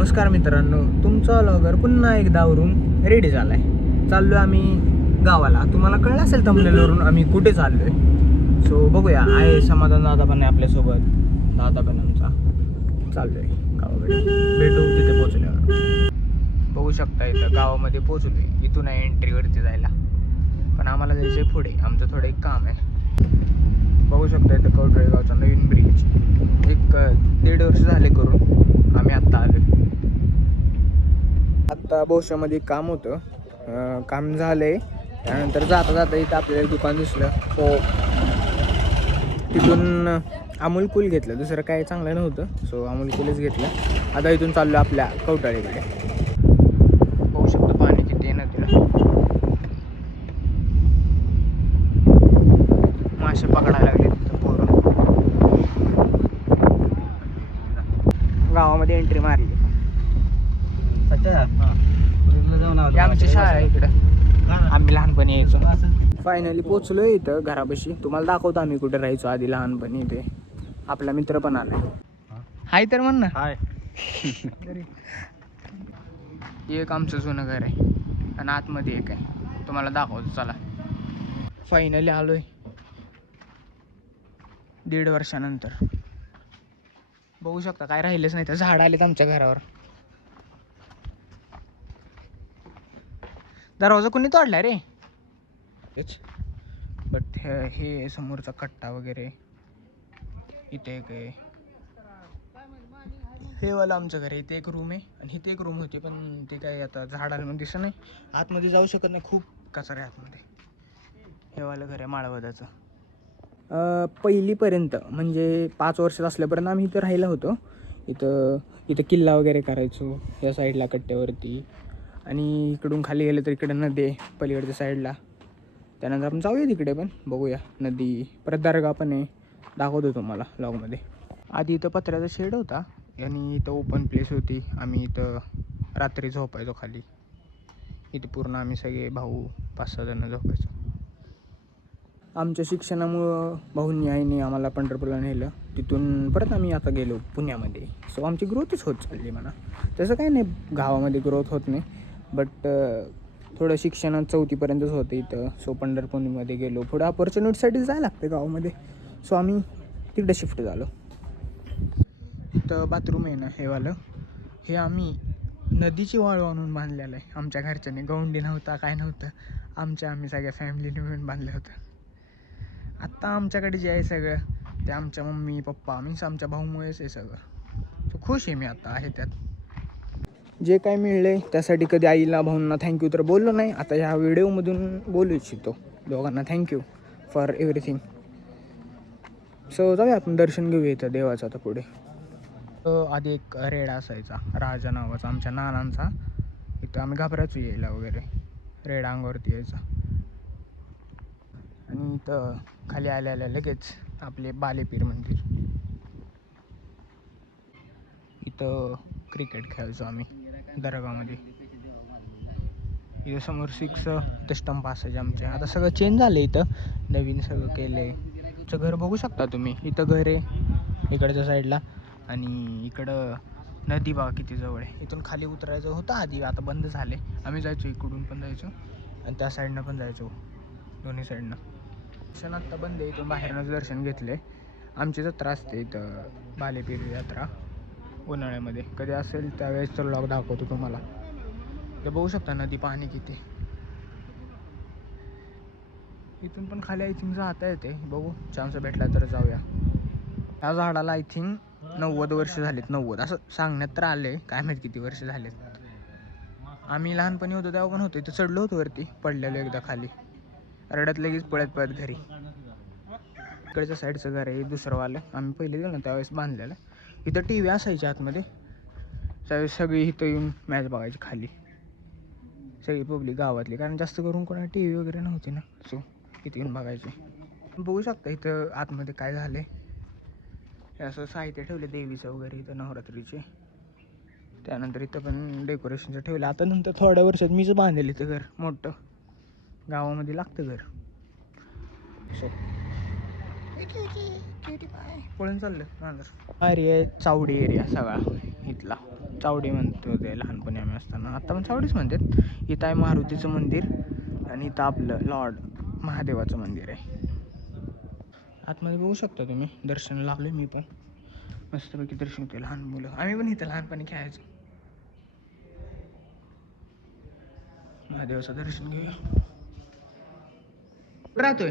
नमस्कार मित्रांनो, तुमचा व्लॉगर पुन्हा एकदा वरून रेडी झाला आहे. चाललो आहे आम्ही गावाला. तुम्हाला कळलं असेल थंबनेलवरून आम्ही कुठे चाललो आहे. सो बघूया. आहे समाधान दादा पण आहे आपल्यासोबत. दादा पण आमचा चाललो आहे गावाकडे. भेटू तिथे पोहोचल्यावर. बघू शकता इथं गावामध्ये पोहोचलो आहे. इथून आहे एंट्रीवरती जायला, पण आम्हाला जायचं आहे पुढे. आमचं थोडं एक काम आहे. बघू शकता इथं कवठळे गावचा नवीन ब्रिज. एक 1.5 वर्ष झाले करून. आम्ही आत्ता आलो. आत्ता भोश्यामध्ये काम होतं. काम झालंय. त्यानंतर जाता जाता इथं आपल्याला एक दुकान दिसलं. हो, तिथून अमूल कूल घेतलं. दुसरं काय चांगलं नव्हतं, सो अमूल कूलच घेतलं. आता इथून चाललो आपल्या कवठाळीकडे. बघू शकतो पाणी किती आहे नदीला. मासे पकडायला लागले तिथं पोरं. गावामध्ये एंट्री मारली. आमची शाळा आहे इकडं. आम्ही लहानपणी यायचो. फायनली पोचलो इथं घरापाशी. तुम्हाला दाखवतो आम्ही कुठे राहायचो आधी लहानपणी. इथे आपला मित्र पण आलाय. हाय तर म्हण ना. हाय. एक आमचं जुनं घर आहे आणि आतमध्ये एक आहे. तुम्हाला दाखवतो चला. फायनली आलोय 1.5 वर्षानंतर. बघू शकता काय राहिलेच नाही. तर झाड आलेत आमच्या घरावर. दरवाजा कोणी तोडला रे? बट हे समोरचा कट्टा वगैरे इथे एक आहे. हे वाला आमचं घर आहे. इथे एक रूम आहे आणि इथे एक रूम होती, पण ते काय आता झाडांमध्ये दिसत नाही. आतमध्ये जाऊ शकत नाही, खूप कचरा आहे आतमध्ये. हे वालं घर आहे माळवदाचं. पहिलीपर्यंत म्हणजे 5 वर्षात असल्यापर्यंत आम्ही इथं राहिलं होतो. इथं किल्ला वगैरे करायचो या साईडला कट्ट्यावरती. आणि इकडून खाली गेलं तर इकडं नदी आहे पलीकडच्या साईडला. त्यानंतर आपण जाऊया तिकडे पण बघूया नदी. परत दर्गा पण आहे, दाखवतो तुम्हाला व्लॉगमध्ये. आधी इथं पत्र्याचा शेड होता आणि इथं ओपन प्लेस होती. आम्ही इथं रात्री झोपायचो खाली. इथे पूर्ण आम्ही सगळे भाऊ 5-6 जण झोपायचो. आमच्या शिक्षणामुळं भाऊंनी आईने आम्हाला पंढरपूरला नेलं. तिथून परत आम्ही आता गेलो पुण्यामध्ये. सो आमची ग्रोथच होत चालली म्हणा. तसं काही नाही गावामध्ये ग्रोथ होत नाही, बट थोडं शिक्षणात 4थीपर्यंतच होतं इथं. सो पंढरपूरमध्ये गेलो. पुढं ऑपॉर्च्युनिटीसाठी जायला लागतं गावामध्ये. सो आम्ही तिकडे शिफ्ट झालो. इथं बाथरूम आहे ना हे वालं, हे आम्ही नदीची वाळू आणून बांधलेलं आहे. आमच्या घरच्यांनी गौंडी नव्हता काय नव्हतं, आम्ही सगळ्या फॅमिलीने मिळून बांधलं होतं. आत्ता आमच्याकडे जे आहे सगळं ते आमच्या मम्मी पप्पा मीन्स आमच्या भाऊमुळेच आहे सगळं. सो खुश आहे मी आता आहे त्यात. जे काय मिळलं त्यासाठी कधी आईला भाऊंना थँक्यू तर बोललो नाही. आता ह्या व्हिडिओमधून बोलू इच्छितो दोघांना थँक्यू फॉर एव्हरीथिंग. सो जाऊया आपण दर्शन घेऊया इथं देवाचं आता पुढे. आधी एक रेडा असायचा राजा नावाचा आमच्या नानांचा. इथं आम्ही घाबरायचो यायला वगैरे. रेडा अंगावरती यायचा. आणि इथं खाली आल्या लगेच आपले बालेपीर मंदिर. इथं क्रिकेट खेळायचो आम्ही दर्गामध्ये. इथं समोर 6 ते स्टंप असायचे आमचे. आता सगळं चेंज झालं इथं, नवीन सगळं केलं आहे. तुमचं घर बघू शकता तुम्ही. इथं घर आहे इकडच्या साईडला आणि इकडं नदी बघा किती जवळ आहे. इथून खाली उतरायचं होतं आधी, आता बंद झाले. आम्ही जायचो इकडून पण जायचो आणि त्या साईडनं पण जायचो, दोन्ही साईडनं. दर्शन आत्ता बंद आहे. इथून बाहेरनंच दर्शन घेतले. आमची जत्रा असते इथं बालेपीर यात्रा उन्हाळ्यामध्ये. कधी असेल त्यावेळेस तर व्लॉग दाखवतो तुम्हाला. ते बघू शकता नदी पाणी किती. इथून पण खाली आय थिंक जाता येते. बघू चान्स भेटला तर जाऊया. ह्या झाडाला आय थिंक 90 वर्ष झालीत. 90 असं सांगण्यात तर आले, काय माहीत किती वर्ष झालेत. आम्ही लहानपणी होतो तेव्हा पण होतो इथं. चढलो होतो वरती, पडलेलो एकदा खाली. रडत लगेच पळत घरी. इकडच्या साईडचं घर आहे दुसरं वालं. आम्ही पहिले गेलो ना त्यावेळेस बांधलेलं. इथं TV असायची आतमध्ये. त्यावेळेस सगळी इथं येऊन मॅच बघायची खाली, सगळी पब्लिक गावातली. कारण जास्त करून कोणा TV वगैरे नव्हती ना, सो इथे येऊन बघायचे. बघू शकता इथं आतमध्ये काय झाले. हे असं साहित्य ठेवले देवीचं वगैरे इथं नवरात्रीचे. त्यानंतर इथं पण डेकोरेशनचं ठेवलं. आता नंतर थोड्या वर्षात मीच बांधेल इथं घर मोठं. गावामध्ये लागतं घर. सो पळून चाललं एरिया चावडी एरिया सगळा इथला. चावडी म्हणतो ते लहानपणी आम्ही असताना, आता पण चावडीच म्हणतात. इथं आहे मारुतीचं मंदिर आणि इथं आपलं लॉर्ड महादेवाचं मंदिर आहे. आतमध्ये बघू शकता तुम्ही, दर्शन लागलो मी पण मस्तपैकी दर्शन केलं. लहान मुलं, आम्ही पण इथं लहानपणी खेळायचो. महादेवाचं दर्शन घेऊया. राहतोय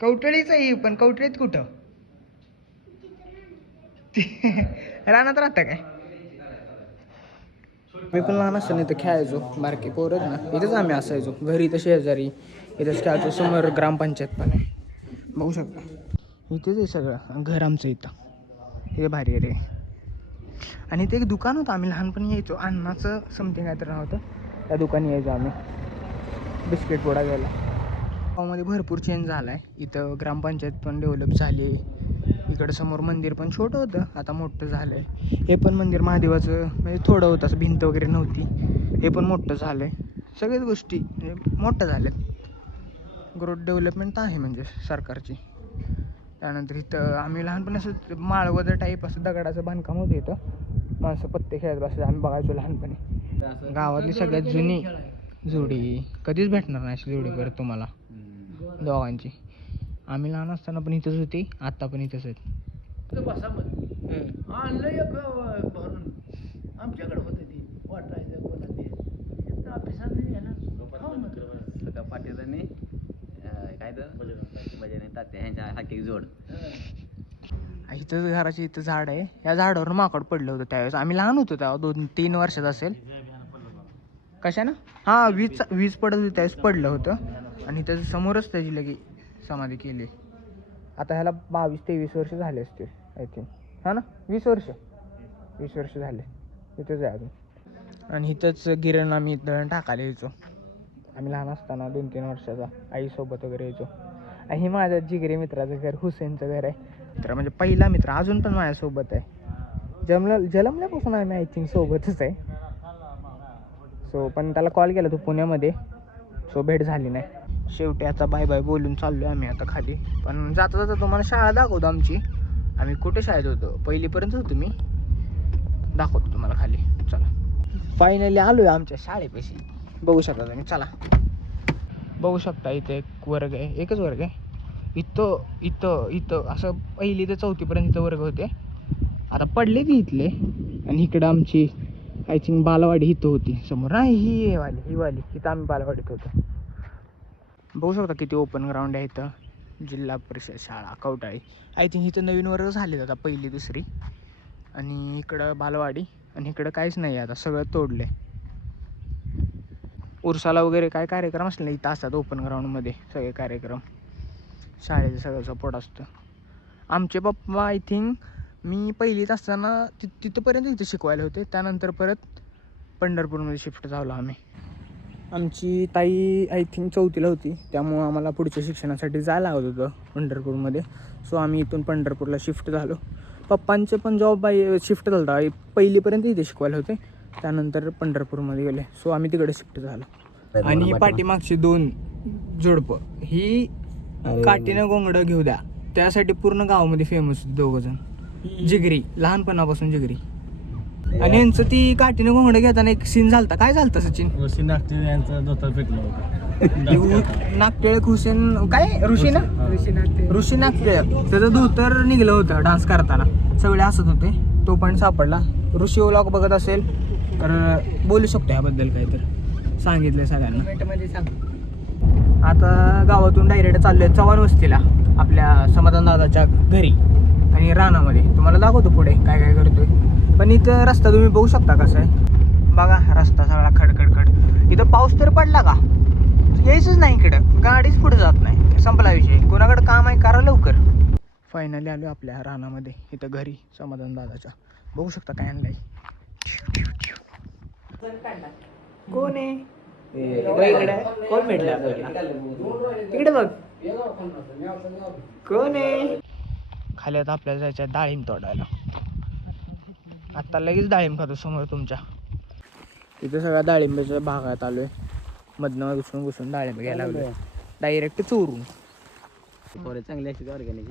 कवटळीच आहे पण कवटळीत कुठं रानात राहता काय? मी पण लहान असताना इथं खेळायचो, बारकी पोरच ना, इथंच आम्ही असायचो. घरी तर शेजारी इथंच खेळायचो. समोर ग्रामपंचायत पण आहे, बघू शकता. इथेच आहे सगळं घर आमचं इथं. हे भारी आहे रे. आणि इथे एक दुकान होतं, आम्ही लहानपणी यायचो, अन्नाचं समथिंग काय तर नाव होतं. त्या दुकानी यायचो आम्ही बिस्किट पोडा घ्यायला. गावामध्ये भरपूर चेंज झाला आहे. इथं ग्रामपंचायत पण डेव्हलप झाली आहे. इकडं समोर मंदिर पण छोटं होतं, आता मोठं झालं आहे. हे पण मंदिर महादेवाचं म्हणजे थोडं होतं, असं भिंत वगैरे नव्हती. हे पण मोठं झालं आहे. सगळ्याच गोष्टी म्हणजे मोठ्या झाल्यात. ग्रोथ डेव्हलपमेंट आहे म्हणजे सरकारची. त्यानंतर इथं आम्ही लहानपणी असं माळवदर टाईप असं दगडाचं बांधकाम होतं. इथं माणसं पत्ते खेळत बसले, आम्ही बघायचो लहानपणी. गावातली सगळ्यात जुनी जोडी कधीच भेटणार नाही अशी जोडी परत तुम्हाला दोघांची. आम्ही लहान असताना पण इथंच होती, आत्ता पण इथंच आहेत. आमच्याकडे होतं ती वाटायचं बोला ते पाटील काय तर भजन तात्या ह्यांच्या हाकी जोड. इथंच घराची इथं झाड आहे. या झाडावर माकड पडलं होतं त्यावेळेस, आम्ही लहान होतो तेव्हा, 2-3 वर्षात असेल. कशानं? हां, वीज पडत होती त्यावेळेस पडलं होतं. आणि त्याच्या समोरच त्याची लगी समाधी केली. आता ह्याला 22-23 वर्ष झाले असतील आय थिंक. हां ना, 20 वर्ष झाले. इथंच आहे अजून. आणि इथंच गिरण आम्ही दळण टाकायला यायचो आम्ही लहान असताना, 2-3 वर्षाचा, आईसोबत वगैरे यायचो. आणि हे माझ्या जिगरी मित्राचं घर, हुसेनचं घर आहे. तर म्हणजे पहिला मित्र अजून पण माझ्यासोबत आहे. जन्मल्यापासून आम्ही आय थिंक सोबतच आहे. सो पण त्याला कॉल केला तो पुण्यामध्ये, सो भेट झाली नाही. शेवटी आता बाय बाय बोलून चाललो आहे आम्ही आता खाली. पण जाता जाता तुम्हाला शाळा दाखवतो आमची. आम्ही कुठे शाळेत होतो, पहिलीपर्यंत होतो मी, दाखवतो तुम्हाला खाली. चला, फायनली आलो आहे आमच्या शाळेपाशी. बघू शकता तुम्ही, चला. बघू शकता इथे एक वर्ग आहे, एकच वर्ग आहे. इथं असं 1ली ते 4थीपर्यंत इथं वर्ग होते. आता पडले ती इथले. आणि इकडं आमची आय थिंक बालवाडी इथं होती समोर. नाही, ही वाली इथं आम्ही बालवाडीत होतो. बघू शकता किती ओपन ग्राउंड आहे इथं. जिल्हा परिषद शाळा कवटाळी. आय थिंक इथं नवीन वर्ग झाले आता, 1ली 2री. आणि इकडं बालवाडी. आणि इकडं काहीच नाही आहे आता, सगळं तोडलं आहे. उरसाला वगैरे काय कार्यक्रम असले इथं असतात ओपन ग्राउंडमध्ये सगळे कार्यक्रम. शाळेचं सगळं सपोर्ट असतं. आमचे पप्पा आय थिंक मी 1लीत असताना तिथंपर्यंत इथं शिकवायला होते. त्यानंतर परत पंढरपूरमध्ये शिफ्ट झालो आम्ही. आमची ताई आय थिंक 4थीला होती, त्यामुळं आम्हाला पुढच्या शिक्षणासाठी जायला लागत होतं पंढरपूरमध्ये. सो आम्ही इथून पंढरपूरला शिफ्ट झालो. पप्पांचे पण जॉब शिफ्ट झाला होता. 1लीपर्यंत इथे शिकवायला होते, त्यानंतर पंढरपूरमध्ये गेले. सो आम्ही तिकडे शिफ्ट झालो. आणि पाठीमागची 2 जोडपं ही काठीनं गोंगडं घेऊ द्या, त्यासाठी पूर्ण गावामध्ये फेमस 2 जण. जिगरी, लहानपणापासून जिगरी. आणि यांचं ती काठीनं घोंगडं घेताना एक सीन झालता. काय झालता सचिन? नागटिळक हुसेन काय ऋषी नागटिळक, त्याचं धोतर निघलं होतं डान्स करताना. सगळे हसत होते, तो पण सापडला. ऋषी व्लॉग बघत असेल तर बोलू शकतो याबद्दल, काही तर सांगितलं सगळ्यांना. आता गावातून डायरेक्ट चाललोय चव्हाण वस्तीला, आपल्या समाधान दादाच्या घरी आणि रानामध्ये. तुम्हाला दाखवतो पुढे काय काय करतोय. पण इथं रस्ता तुम्ही बघू शकता कसा आहे. बघा रस्ता सगळा खडखड. इथं पाऊस तर पडला का यायचंच नाही इकडं, गाडीच पुढे जात नाही. संपला विषय. कोणाकडे काम आहे करा लवकर. फायनली आलो आपल्या रानामध्ये, इथं घरी समाधान दादाच्या. बघू शकता काय आणलंय. कोण आहे इकडे? कोण भेटलं आपल्याला? तिकडे बघ कोण आहे. खाली आता आपल्याला जायचं डाळिंब तोडायला. आता लगेच डाळिंब खातो समोर तुमच्या. इथे सगळ्या डाळिंबाच्या भागात आलोय. मधनं घुसून डाळिंब घ्यायला लागलोय डायरेक्ट चोरून. चांगली असते ऑर्गॅनिक.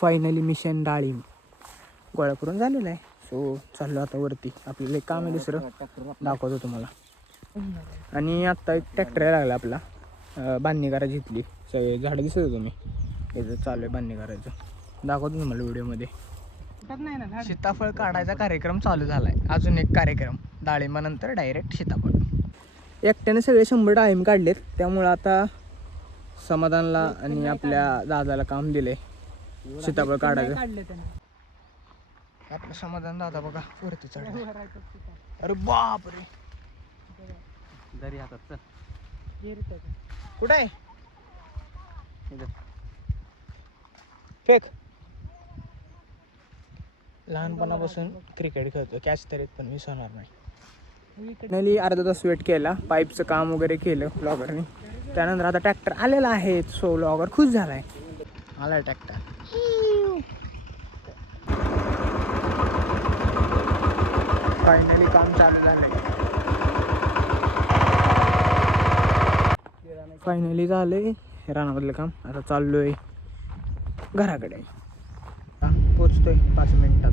फायनली मिशन डाळिंब गोळा करून झालेलं आहे. सो चाललो आता वरती. आपल्याला एक काम आहे दुसरं, दाखवतो तुम्हाला. आणि आत्ता एक ट्रॅक्टर लागला आपला, बांधणी करायची इथली. सगळे झाडं दिसत होतं तुम्ही, याचं चालू आहे बांधणी करायचं, दाखवतो तुम्हाला व्हिडिओमध्ये. सीताफळ काढायचा कार्यक्रम चालू झाला आहे. अजून एक कार्यक्रम, डाळिंबानंतर डायरेक्ट सीताफळ. एकट्याने सगळे 100 डाळिंब काढलेत, त्यामुळं आता समाधानला आणि आपल्या दादाला काम दिले सीताफळ काढायचं. आपलं समाधान दादा बघा वरती चढला. अरे बाप रे, दरी हातात चल. कुठं आहे फेक. लहानपणापासून क्रिकेट खेळतो, कॅच तरीत पण विसरणार नाही. फायनली अर्धा तास वेट केला, पाईपचं काम वगैरे केलं ब्लॉगरने. त्यानंतर आता ट्रॅक्टर आलेला आहे. सो ब्लॉगर खुश झाला आहे. आला ट्रॅक्टर. फायनली काम चालू झालं आहे. फायनली झालंय रानामधलं काम. आता चाललोय घराकडे. पोचतोय 5 मिनिटात.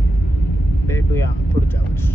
भेटूया पुढच्या वर्षी.